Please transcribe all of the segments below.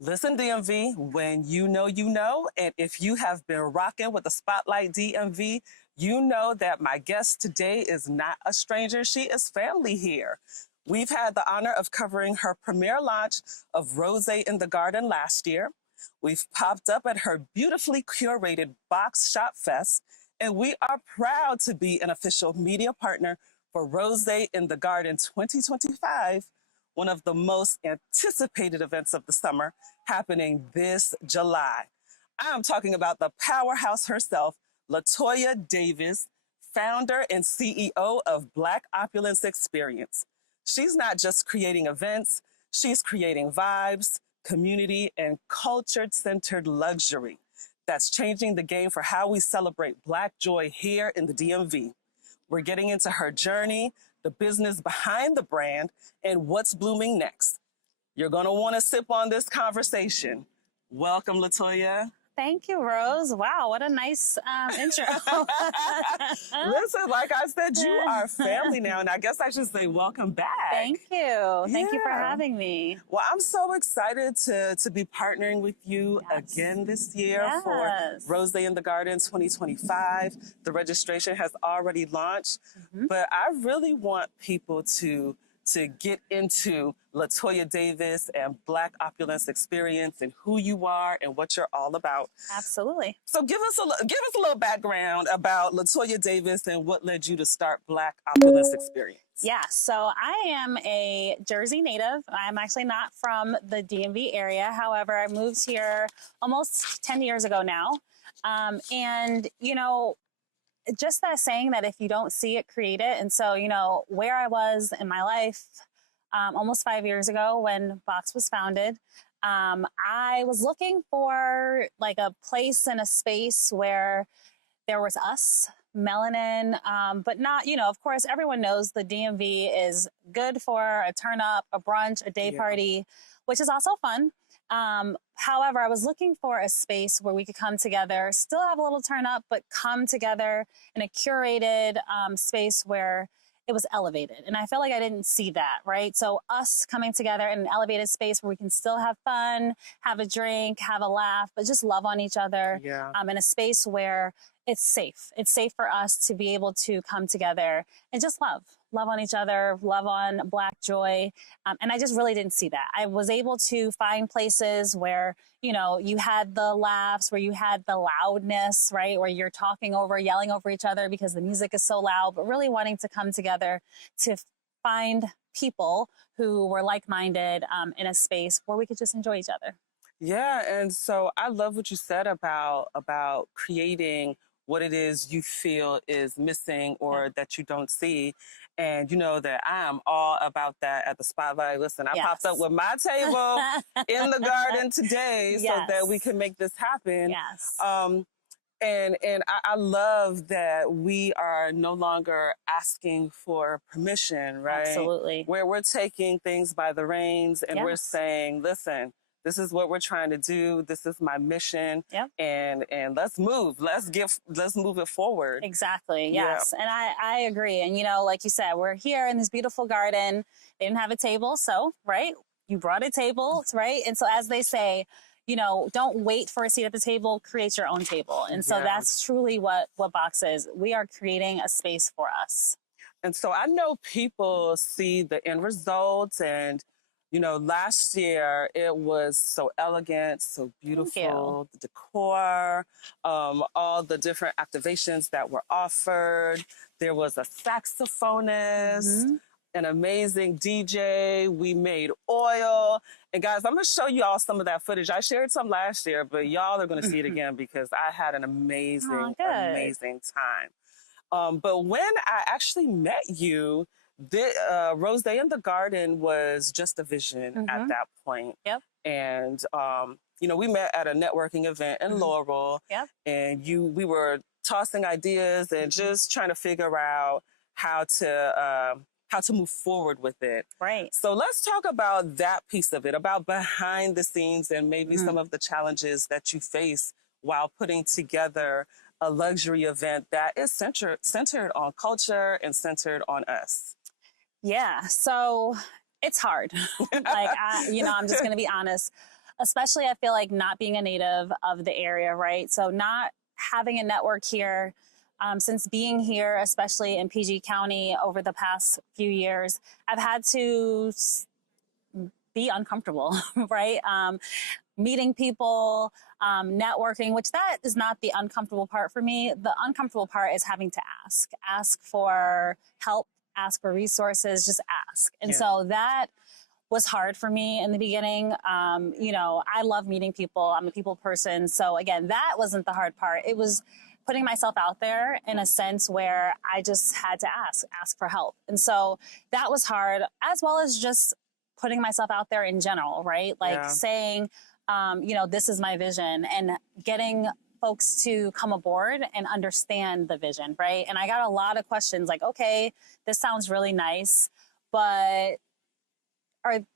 Listen, DMV, when you know, and if you have been rocking with the Spotlight DMV, you know that my guest today is not a stranger. She is family here. We've had the honor of covering her premiere launch of Rosé in the Garden last year. We've popped up at her beautifully curated Box Shop Fest, and we are proud to be an official media partner for Rosé in the Garden 2025, one of the most anticipated events of the summer, happening this July. I'm talking about the powerhouse herself, Latoya Davis, founder and CEO of Black Opulence Xperience. She's not just creating events, she's creating vibes, community, and culture-centered luxury that's changing the game for how we celebrate Black joy here in the DMV. We're getting into her journey, the business behind the brand, and what's blooming next. You're going to want to sip on this conversation. Welcome, Latoya. Thank you, Rose. Wow, what a nice intro. Listen, like I said, you are family now, and I guess I should say welcome back. Thank you. Thank you for having me. Well, I'm so excited to be partnering with you again this year for Rosé in the Garden 2025. The registration has already launched, but I really want people to get into Latoya Davis and Black Opulence Xperience and who you are and what you're all about. Absolutely. So give us a little background about Latoya Davis and what led you to start Black Opulence Xperience. Yeah, so I am a Jersey native. I'm actually not from the DMV area. However, I moved here almost 10 years ago now. And, you know, just that saying that if you don't see it, create it. And so, you know, where I was in my life almost 5 years ago when Box was founded, I was looking for like a place and a space where there was us, melanin, but not, you know, of course, everyone knows the DMV is good for a turn up, a brunch, a day party, which is also fun. However, I was looking for a space where we could come together, still have a little turn up, but come together in a curated space where it was elevated. And I felt like I didn't see that, right? So us coming together in an elevated space where we can still have fun, have a drink, have a laugh, but just love on each other in a space where it's safe. It's safe for us to be able to come together and just love on each other, love on Black joy. And I just really didn't see that. I was able to find places where, you know, you had the laughs, where you had the loudness, right? Where you're talking over, yelling over each other because the music is so loud, but really wanting to come together to find people who were like-minded in a space where we could just enjoy each other. Yeah, and so I love what you said about creating what it is you feel is missing or that you don't see. And you know that I am all about that at the Spotlight. Listen, I popped up with my table in the garden today so that we can make this happen. And I love that we are no longer asking for permission, right? Absolutely. Where we're taking things by the reins and we're saying, listen, this is what we're trying to do. This is my mission. And let's move. Let's move it forward. Exactly. Yes. And I agree. And, you know, like you said, we're here in this beautiful garden. They didn't have a table. So, right. You brought a table, right? And so as they say, you know, don't wait for a seat at the table, create your own table. And so that's truly what Box is. We are creating a space for us. And so I know people see the end results and, you know, last year it was so elegant, so beautiful, the decor, all the different activations that were offered. There was a saxophonist, an amazing DJ. We made oil. And guys, I'm going to show you all some of that footage. I shared some last year, but y'all are going to see it again because I had an amazing, amazing time. But when I actually met you, Rosé in the Garden was just a vision at that point. And, you know, we met at a networking event in Laurel and we were tossing ideas and just trying to figure out how to move forward with it. Right. So let's talk about that piece of it, about behind the scenes and maybe some of the challenges that you face while putting together a luxury event that is centered on culture and centered on us. Yeah, so it's hard. I'm just going to be honest. especially I feel like not being a native of the area, right? So not having a network here, since being here, especially in PG County over the past few years, I've had to be uncomfortable, right? Meeting people, networking, which that is not the uncomfortable part for me. The uncomfortable part is having to ask for help, ask for resources, just ask. And so that was hard for me in the beginning. You know, I love meeting people. I'm a people person. So again, that wasn't the hard part. It was putting myself out there in a sense where I just had to ask for help. And so that was hard, as well as just putting myself out there in general, right? Like saying, you know, this is my vision, and getting folks to come aboard and understand the vision, right? And I got a lot of questions like, okay, this sounds really nice, but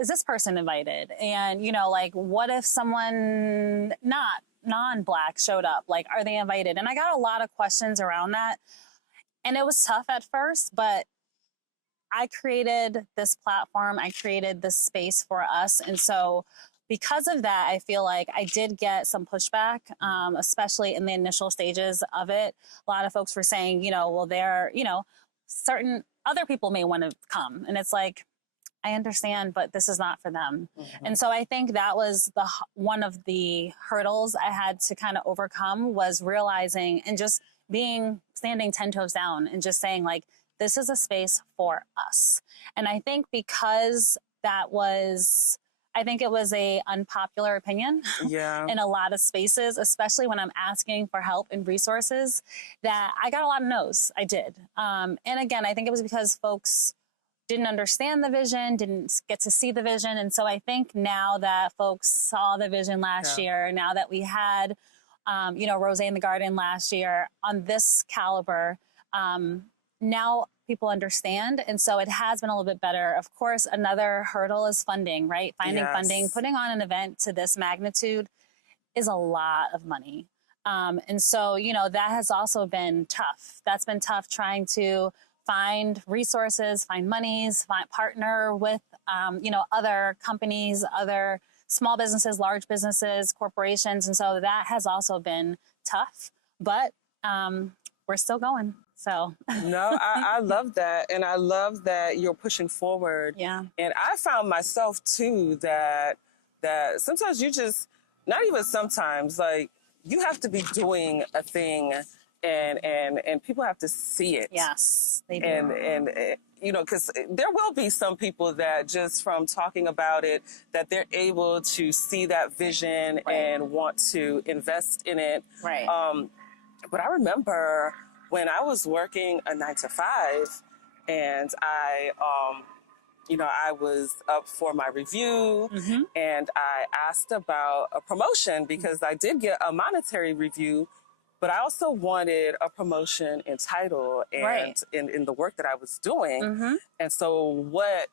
is this person invited? And, you know, like, what if someone not non-Black showed up? Like, are they invited? And I got a lot of questions around that. And it was tough at first, but I created this platform. I created this space for us. And so because of that, I feel like I did get some pushback, especially in the initial stages of it. A lot of folks were saying, you know, well, certain other people may want to come. And it's like, I understand, but this is not for them. And so I think that was one of the hurdles I had to kind of overcome, was realizing and just standing 10 toes down and just saying, like, this is a space for us. And I think because I think it was a unpopular opinion in a lot of spaces, especially when I'm asking for help and resources, that I got a lot of no's. I did. And again, I think it was because folks didn't understand the vision, didn't get to see the vision. And so I think now that folks saw the vision last year, now that we had, you know, Rosé in the Garden last year on this caliber, now people understand. And so it has been a little bit better. Of course, another hurdle is funding, right? Finding funding, putting on an event to this magnitude is a lot of money. And so, you know, that has also been tough. That's been tough, trying to find resources, find monies, partner with, you know, other companies, other small businesses, large businesses, corporations. And so that has also been tough, but we're still going. So no, I love that. And I love that you're pushing forward. Yeah. And I found myself too that sometimes you just, not even sometimes, like, you have to be doing a thing and people have to see it. Yes, they do. And you know, because there will be some people that just from talking about it, that they're able to see that vision and want to invest in it. Right. But I remember when I was working a 9-to-5 and you know, I was up for my review and I asked about a promotion because I did get a monetary review, but I also wanted a promotion in title and in the work that I was doing. And so what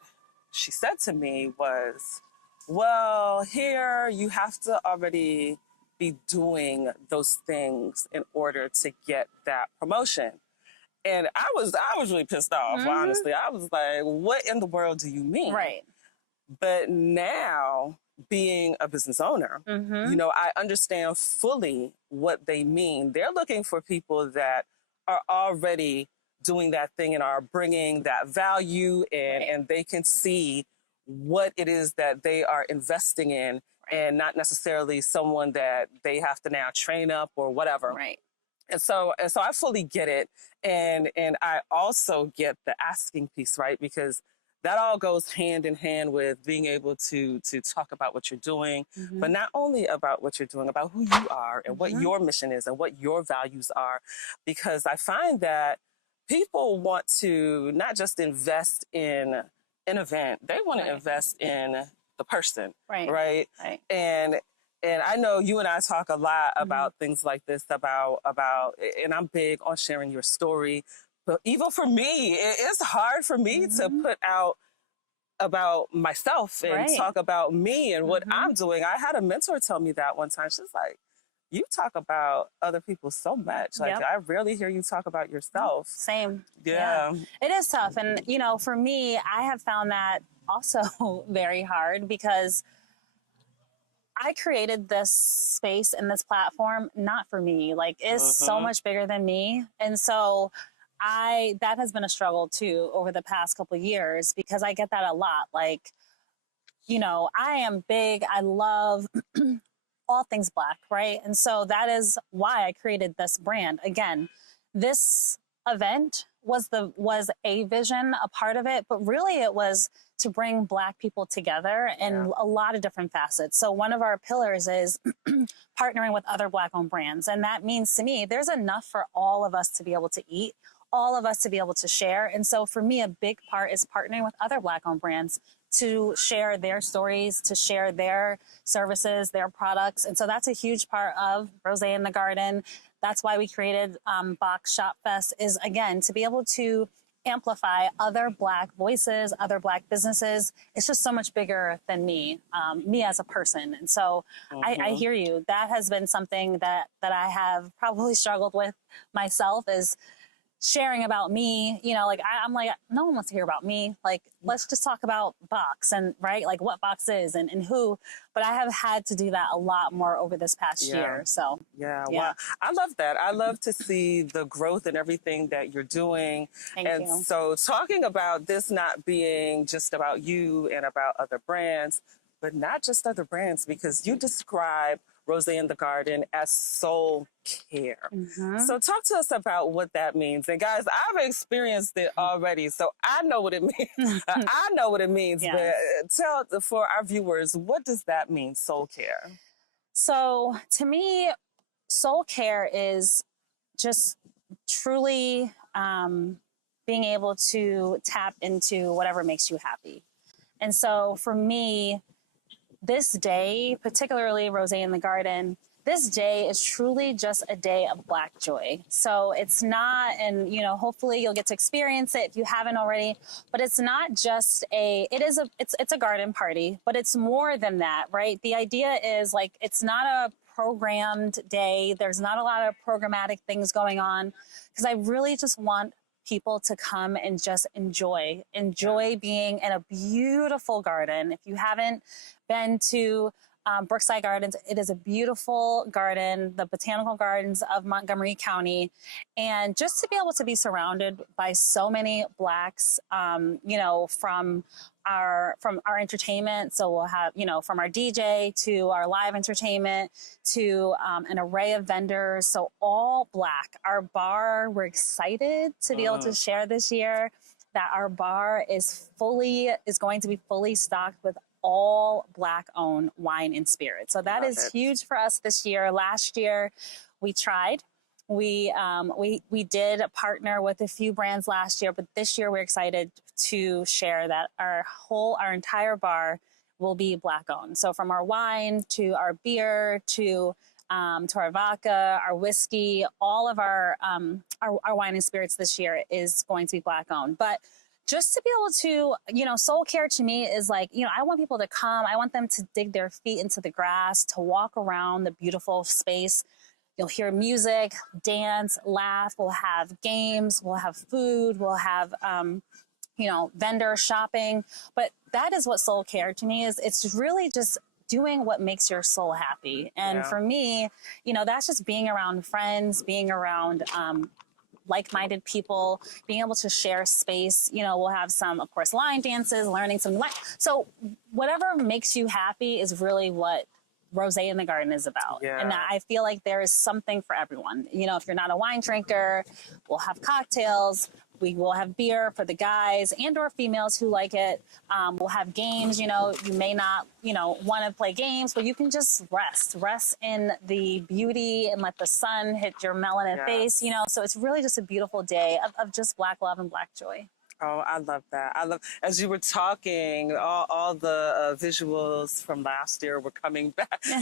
she said to me was, well, here you have to already be doing those things in order to get that promotion. And I was really pissed off, honestly. I was like, what in the world do you mean? Right. But now, being a business owner, you know, I understand fully what they mean. They're looking for people that are already doing that thing and are bringing that value in, and they can see what it is that they are investing in, and not necessarily someone that they have to now train up or whatever. Right. And so I fully get it. And I also get the asking piece, right? Because that all goes hand in hand with being able to talk about what you're doing, but not only about what you're doing, about who you are and what your mission is and what your values are. Because I find that people want to not just invest in an event, they want to invest in the person, right? And I know you and I talk a lot about things like this, about, and I'm big on sharing your story. But even for me, it's hard for me to put out about myself and talk about me and what I'm doing. I had a mentor tell me that one time. She's like, you talk about other people so much. Like, I rarely hear you talk about yourself. Same. Yeah. It is tough. And, you know, for me, I have found that also very hard because I created this space and this platform not for me. Like, it's so much bigger than me. And so that has been a struggle too over the past couple of years, because I get that a lot. Like, I am big. I love all things Black, right? And so that is why I created this brand. Again, this event was a vision, a part of it, but really it was to bring Black people together in a lot of different facets. So one of our pillars is partnering with other Black-owned brands. And that means, to me, there's enough for all of us to be able to eat, all of us to be able to share. And so for me, a big part is partnering with other Black-owned brands to share their stories, to share their services, their products. And so that's a huge part of Rosé in the Garden. That's why we created Box Shop Fest, is, again, to be able to amplify other Black voices, other Black businesses. It's just so much bigger than me as a person. And so I hear you. That has been something that I have probably struggled with myself, is sharing about me. Like, I'm like, no one wants to hear about me. Like, let's just talk about Box, and right, like what Box is and who. But I have had to do that a lot more over this past year. So wow, I love that. I love to see the growth and everything that you're doing. Thank you. So talking about this not being just about you and about other brands, but not just other brands, because you describe Rosé in the Garden as soul care. So talk to us about what that means. And guys, I've experienced it already, so I know what it means. I know what it means, but tell for our viewers, what does that mean, soul care? So to me, soul care is just truly being able to tap into whatever makes you happy. And so for me, this day, particularly Rosé in the Garden, this day is truly just a day of Black joy. So it's not, and hopefully you'll get to experience it if you haven't already, but it's not just it's a garden party, but it's more than that, right? The idea is, like, it's not a programmed day. There's not a lot of programmatic things going on, because I really just want people to come and just enjoy being in a beautiful garden. If you haven't been to Brookside Gardens, it is a beautiful garden, the botanical gardens of Montgomery County. And just to be able to be surrounded by so many Blacks, from our entertainment. So we'll have, from our DJ to our live entertainment to an array of vendors. So all Black. Our bar, we're excited to be able to share this year that our bar is going to be fully stocked with all Black-owned wine and spirits. So that is huge for us this year. Last year, we tried. We did partner with a few brands last year, but this year we're excited to share that our entire bar will be Black-owned. So from our wine to our beer to our vodka, our whiskey, all of our wine and spirits this year is going to be Black-owned. But just to be able to, soul care to me is like, I want people to come. I want them to dig their feet into the grass, to walk around the beautiful space. You'll hear music, dance, laugh. We'll have games. We'll have food. We'll have, vendor shopping. But that is what soul care to me is. It's really just doing what makes your soul happy. And for me, that's just being around friends, being around like-minded people, being able to share space. We'll have some, of course, line dances, learning some so whatever makes you happy is really what Rosé in the Garden is about. And I feel like there is something for everyone. If you're not a wine drinker, we'll have cocktails. We will have beer for the guys and or females who like it. We'll have games. You may not, want to play games, but you can just rest in the beauty and let the sun hit your melanin face, So it's really just a beautiful day of just Black love and Black joy. Oh, I love that. As you were talking, all the visuals from last year were coming back. Good.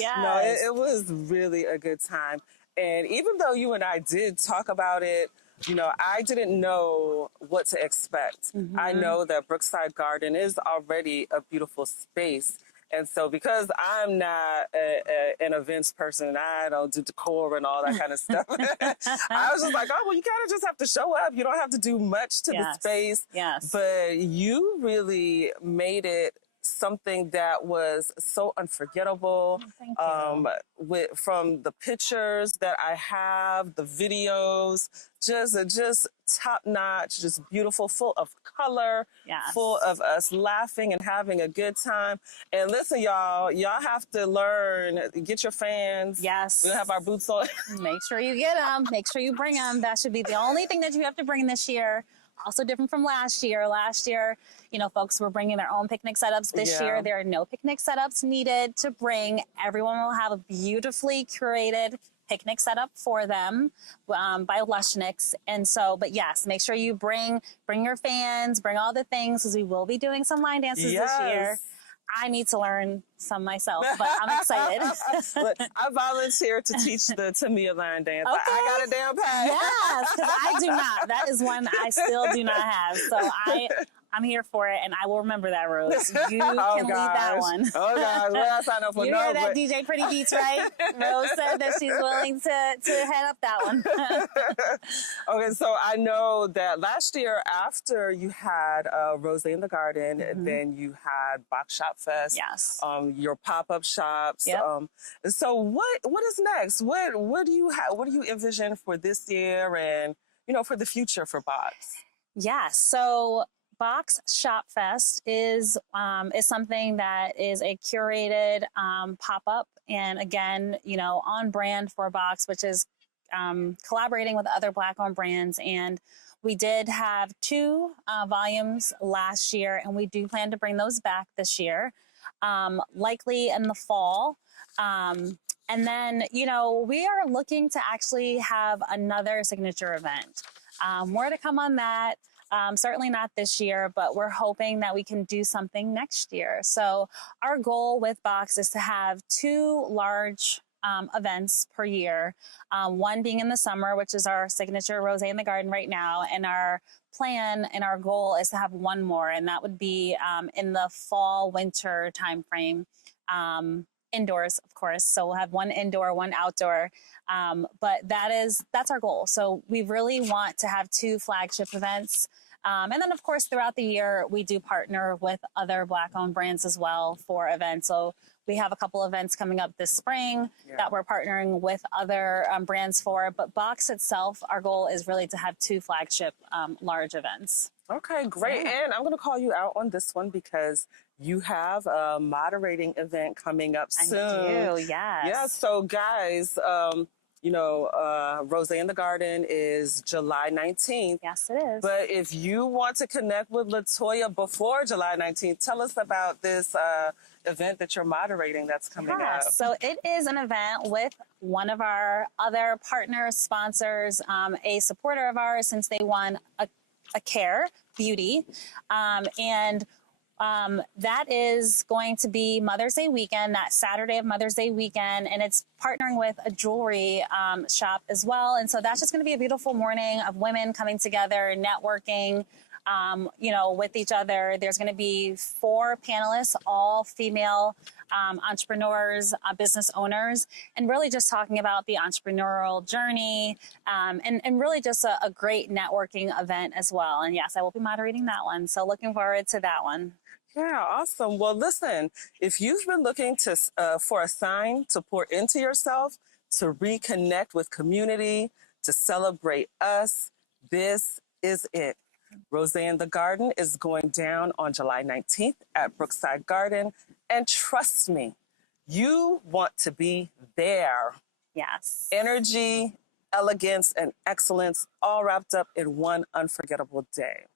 Yeah. No, it was really a good time. And even though you and I did talk about it, I didn't know what to expect. I know that Brookside Garden is already a beautiful space. And so because I'm not an events person and I don't do decor and all that kind of stuff, I was just like, oh, well, you kind of just have to show up. You don't have to do much to the space. Yes. But you really made it something that was so unforgettable. Thank you. From the pictures that I have, the videos, just top notch, just beautiful, full of color, Yes. full of us laughing and having a good time. And listen, y'all have to learn. Get your fans. Yes. We have our boots on. Make sure you get them. Make sure you bring them. That should be the only thing that you have to bring this year. Also different from last year. Last year, you know, folks were bringing their own picnic setups. This year, there are no picnic setups needed to bring. Everyone will have a beautifully curated picnic setup for them by Lushniks. And so, but yes, make sure you bring your fans, bring all the things, because we will be doing some line dances this year. I need to learn some myself, but I'm excited. Look, I volunteered to teach the Tamia line dance. Okay. I got it down pat. Yes, because I do not. That is one I still do not have. So I'm here for it, and I will remember that, Rose. You can lead that one. Oh, gosh. Well, I signed up for You hear that, DJ Pretty Beats, right? Rose said that she's willing to head up that one. Okay, so I know that last year after you had Rosé in the Garden, then you had Box Shop Fest. Yes. Your pop-up shops. Yep. So what is next? What do you envision for this year and, you know, for the future for Box? Yes. So Box Shop Fest is something that is a curated pop-up, and again, you know, on brand for Box, which is collaborating with other Black-owned brands. And we did have 2 volumes last year, and we do plan to bring those back this year, likely in the fall. And then, you know, we are looking to actually have another signature event. More to come on that. Certainly not this year, but we're hoping that we can do something next year. So our goal with Box is to have 2 large events per year. One being in the summer, which is our signature Rosé in the Garden right now. And our plan and our goal is to have 1 more, and that would be in the fall, winter timeframe. Indoors, of course. So we'll have 1 indoor, 1 outdoor. But that's our goal. So we really want to have 2 flagship events. And then, of course, throughout the year, we do partner with other Black-owned brands as well for events. So we have a couple events coming up this spring that we're partnering with other brands for. But Box itself, our goal is really to have 2 flagship large events. Okay, great. And I'm going to call you out on this one because you have a moderating event coming up soon. I do, yes. Yeah, so guys, you know, Rosé in the Garden is July 19th. Yes, it is. But if you want to connect with Latoya before July 19th, tell us about this event that you're moderating that's coming up. So it is an event with one of our other partners, sponsors, a supporter of ours since they won a Care Beauty. That is going to be Mother's Day weekend, that Saturday of Mother's Day weekend, and it's partnering with a jewelry shop as well. And so that's just going to be a beautiful morning of women coming together, networking, you know, with each other. There's going to be 4 panelists, all female entrepreneurs, business owners, and really just talking about the entrepreneurial journey, and really just a great networking event as well. And yes, I will be moderating that one. So looking forward to that one. Yeah, awesome. Well, listen, if you've been looking to for a sign to pour into yourself, to reconnect with community, to celebrate us, this is it. Rosé in the Garden is going down on July 19th at Brookside Garden. And trust me, you want to be there. Yes. Energy, elegance, and excellence all wrapped up in one unforgettable day.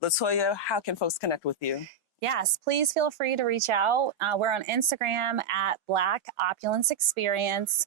Latoya, how can folks connect with you? Yes, please feel free to reach out. We're on Instagram at Black Opulence Xperience.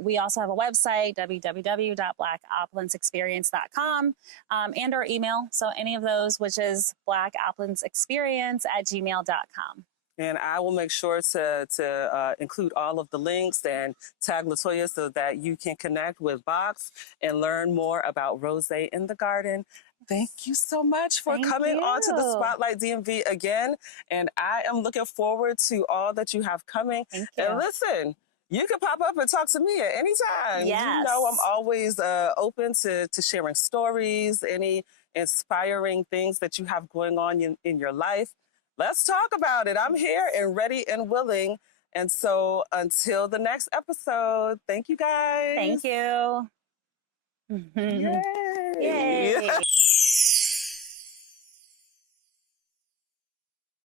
We also have a website, www.blackopulencexperience.com, and our email. So any of those, which is blackopulencexperience@gmail.com. And I will make sure to include all of the links and tag Latoya so that you can connect with Box and learn more about Rosé in the Garden. Thank you so much for coming on to the Spotlight DMV again. And I am looking forward to all that you have coming. Thank you. And listen, you can pop up and talk to me at any time. Yes. You know, I'm always open to sharing stories, any inspiring things that you have going on in your life. let's talk about it. I'm here and ready and willing. And so until the next episode, thank you guys. Thank you. Yay. Yay.